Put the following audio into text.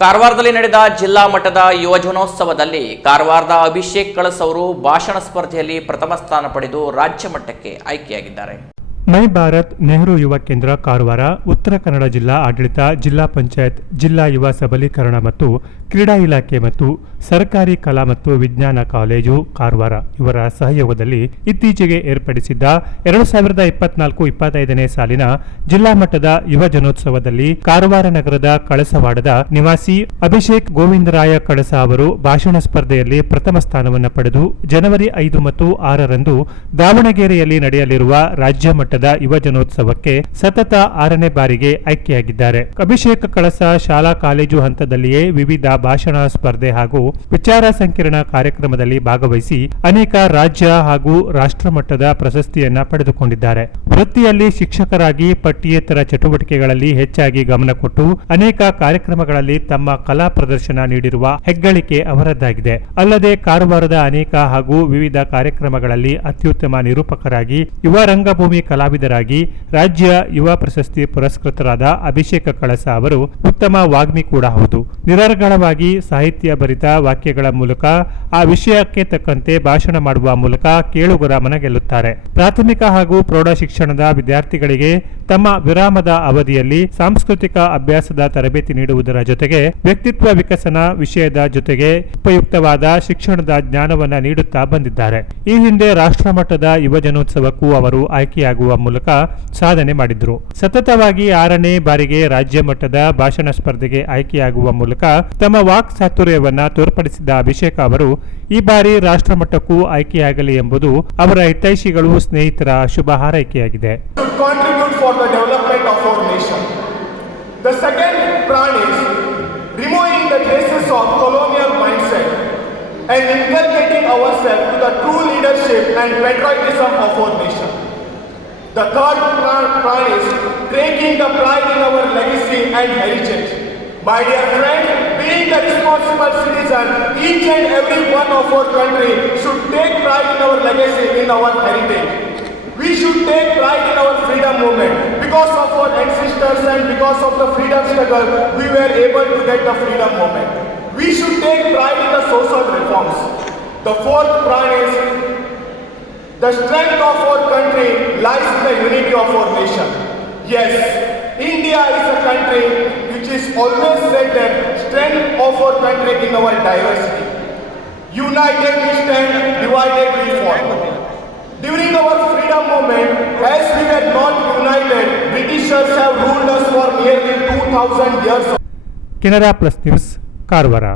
ಕಾರವಾರದಲ್ಲಿ ನಡೆದ ಜಿಲ್ಲಾ ಮಟ್ಟದ ಯುವಜನೋತ್ಸವದಲ್ಲಿ ಕಾರವಾರದ ಅಭಿಷೇಕ್ ಕಳಸ್ ಅವರು ಭಾಷಣ ಸ್ಪರ್ಧೆಯಲ್ಲಿ ಪ್ರಥಮ ಸ್ಥಾನ ಪಡೆದು ರಾಜ್ಯ ಮಟ್ಟಕ್ಕೆ ಆಯ್ಕೆಯಾಗಿದ್ದಾರೆ. ಮೈ ಭಾರತ್ ನೆಹರು ಯುವ ಕೇಂದ್ರ ಕಾರವಾರ, ಉತ್ತರ ಕನ್ನಡ ಜಿಲ್ಲಾ ಆಡಳಿತ, ಜಿಲ್ಲಾ ಪಂಚಾಯತ್, ಜಿಲ್ಲಾ ಯುವ ಸಬಲೀಕರಣ ಮತ್ತು ಕ್ರೀಡಾ ಇಲಾಖೆ ಮತ್ತು ಸರ್ಕಾರಿ ಕಲಾ ಮತ್ತು ವಿಜ್ಞಾನ ಕಾಲೇಜು ಕಾರವಾರ ಇವರ ಸಹಯೋಗದಲ್ಲಿ ಇತ್ತೀಚೆಗೆ ಏರ್ಪಡಿಸಿದ್ದ 2024-25ನೇ ಸಾಲಿನ ಜಿಲ್ಲಾ ಮಟ್ಟದ ಯುವ ಜನೋತ್ಸವದಲ್ಲಿ ಕಾರವಾರ ನಗರದ ಕಳಸವಾಡದ ನಿವಾಸಿ ಅಭಿಷೇಕ್ ಗೋವಿಂದರಾಯ ಕಳಸ ಅವರು ಭಾಷಣ ಸ್ಪರ್ಧೆಯಲ್ಲಿ ಪ್ರಥಮ ಸ್ಥಾನವನ್ನು ಪಡೆದು ಜನವರಿ 5 ಮತ್ತು 6ರಂದು ದಾವಣಗೆರೆಯಲ್ಲಿ ನಡೆಯಲಿರುವ ರಾಜ್ಯ ಮಟ್ಟದ ಯುವ ಜನೋತ್ಸವಕ್ಕೆ ಸತತ 6ನೇ ಬಾರಿಗೆ ಆಯ್ಕೆಯಾಗಿದ್ದಾರೆ. ಅಭಿಷೇಕ್ ಕಳಸ ಶಾಲಾ ಕಾಲೇಜು ಹಂತದಲ್ಲಿಯೇ ವಿವಿಧ ಭಾಷಣ ಸ್ಪರ್ಧೆ ಹಾಗೂ ವಿಚಾರ ಸಂಕಿರಣ ಕಾರ್ಯಕ್ರಮದಲ್ಲಿ ಭಾಗವಹಿಸಿ ಅನೇಕ ರಾಜ್ಯ ಹಾಗೂ ರಾಷ್ಟ್ರ ಮಟ್ಟದ ಪ್ರಶಸ್ತಿಯನ್ನ ಪಡೆದುಕೊಂಡಿದ್ದಾರೆ. ವೃತ್ತಿಯಲ್ಲಿ ಶಿಕ್ಷಕರಾಗಿ ಪಠ್ಯೇತರ ಚಟುವಟಿಕೆಗಳಲ್ಲಿ ಹೆಚ್ಚಾಗಿ ಗಮನ ಕೊಟ್ಟು ಅನೇಕ ಕಾರ್ಯಕ್ರಮಗಳಲ್ಲಿ ತಮ್ಮ ಕಲಾ ಪ್ರದರ್ಶನ ನೀಡಿರುವ ಹೆಗ್ಗಳಿಕೆ ಅವರದ್ದಾಗಿದೆ. ಅಲ್ಲದೆ ಕಾರವಾರದ ಅನೇಕ ಹಾಗೂ ವಿವಿಧ ಕಾರ್ಯಕ್ರಮಗಳಲ್ಲಿ ಅತ್ಯುತ್ತಮ ನಿರೂಪಕರಾಗಿ ಯುವ ರಂಗಭೂಮಿ ಕಲಾವಿದರಾಗಿ ರಾಜ್ಯ ಯುವ ಪ್ರಶಸ್ತಿ ಪುರಸ್ಕೃತರಾದ ಅಭಿಷೇಕ ಕಳಸ ಅವರು ಉತ್ತಮ ವಾಗ್ಮಿ ಕೂಡ ಹೌದು. ನಿರರ್ಗಳವಾಗಿ ಸಾಹಿತ್ಯ ಭರಿತ ವಾಕ್ಯಗಳ ಮೂಲಕ ಆ ವಿಷಯಕ್ಕೆ ತಕ್ಕಂತೆ ಭಾಷಣ ಮಾಡುವ ಮೂಲಕ ಕೇಳುಗರ ಮನಗೆಲ್ಲುತ್ತಾರೆ. ಪ್ರಾಥಮಿಕ ಹಾಗೂ ಪ್ರೌಢ ಶಿಕ್ಷಣದ ವಿದ್ಯಾರ್ಥಿಗಳಿಗೆ ತಮ್ಮ ವಿರಾಮದ ಅವಧಿಯಲ್ಲಿ ಸಾಂಸ್ಕೃತಿಕ ಅಭ್ಯಾಸದ ತರಬೇತಿ ನೀಡುವುದರ ಜೊತೆಗೆ ವ್ಯಕ್ತಿತ್ವ ವಿಕಸನ ವಿಷಯದ ಜೊತೆಗೆ ಉಪಯುಕ್ತವಾದ ಶಿಕ್ಷಣದ ಜ್ಞಾನವನ್ನ ನೀಡುತ್ತಾ ಬಂದಿದ್ದಾರೆ. ಈ ಹಿಂದೆ ರಾಷ್ಟ್ರ ಮಟ್ಟದ ಯುವ ಜನೋತ್ಸವಕ್ಕೂ ಅವರು ಆಯ್ಕೆಯಾಗುವ ಮೂಲಕ ಸಾಧನೆ ಮಾಡಿದ್ರು. ಸತತವಾಗಿ 6ನೇ ಬಾರಿಗೆ ರಾಜ್ಯ ಮಟ್ಟದ ಭಾಷಣ ಸ್ಪರ್ಧೆಗೆ ಆಯ್ಕೆಯಾಗುವ ಮೂಲಕ ತಮ್ಮ ವಾಕ್ ಚಾತುರ್ಯವನ್ನ ತೋರ್ಪಡಿಸಿದ ಅಭಿಷೇಕ್ ಅವರು ಈ ಬಾರಿ ರಾಷ್ಟ್ರ ಮಟ್ಟಕ್ಕೂ ಆಯ್ಕೆಯಾಗಲಿ ಎಂಬುದು ಅವರ ಹಿತೈಷಿಗಳು ಸ್ನೇಹಿತರ ಶುಭ ಹಾರೈಕೆಯಾಗಿದೆ. The second plan is removing the traces of colonial mindset and inculcating ourselves to the true leadership and patriotism of our nation. The third plan is taking the pride in our legacy and heritage. My dear friends, being a responsible citizen, each and every one of our country should take pride in our legacy, in our heritage. We should take pride in our freedom movement. Because of our ancestors and because of the freedom struggle, we were able to get the freedom movement. We should take pride in the social reforms. The fourth plan is the strength of our country lies in the unity of our nation. Yes, India is a country which is always said that strength of our country in our diversity. United we stand, divided we fall. During our freedom movement, as we were not united, Britishers have ruled us for nearly 2000 years. Canara plus news Karwar.